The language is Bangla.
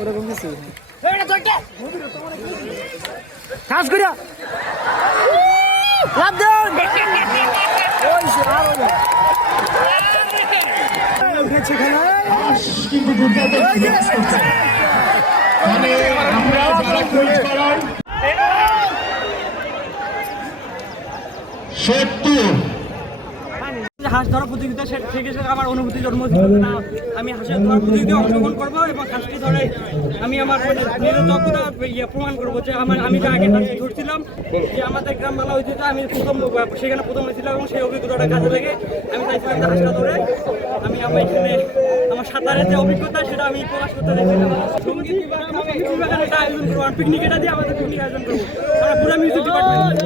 ওরকম কিছু কাজ করিয়া লাভ দেন কিন্তু দুর্দান্ত মানে আমরা যারা কুইজ করার 70 হাঁস ধরা প্রতিযোগিতা থেকে আমার অনুভূতি জন্ম দিল। আমি হাঁসের ধরা প্রতিযোগিতায় অংশগ্রহণ করবো এবং হাঁসটি ধরে আমি আমার নিজের যোগ্যতা প্রমাণ করবো যে আমি যে আগে হাঁস ধরছিলাম, যে আমাদের গ্রাম বালা হয়েছে, আমি সেখানে প্রথম হয়েছিলাম এবং সেই অভিজ্ঞতাটা কাজে লাগে আমি চাইছিলাম যে হাঁসটা ধরে আমার এখানে আমার সাঁতারের যে অভিজ্ঞতা সেটা আমি প্রকাশ করতে চাইছিলাম। সঙ্গীত বিভাগ এটা আয়োজন করবো, পিকনিক এটা দিয়ে আমাদের পিকনিক আয়োজন করবো, আমরা পুরো মিউজিক ডিপার্টমেন্ট।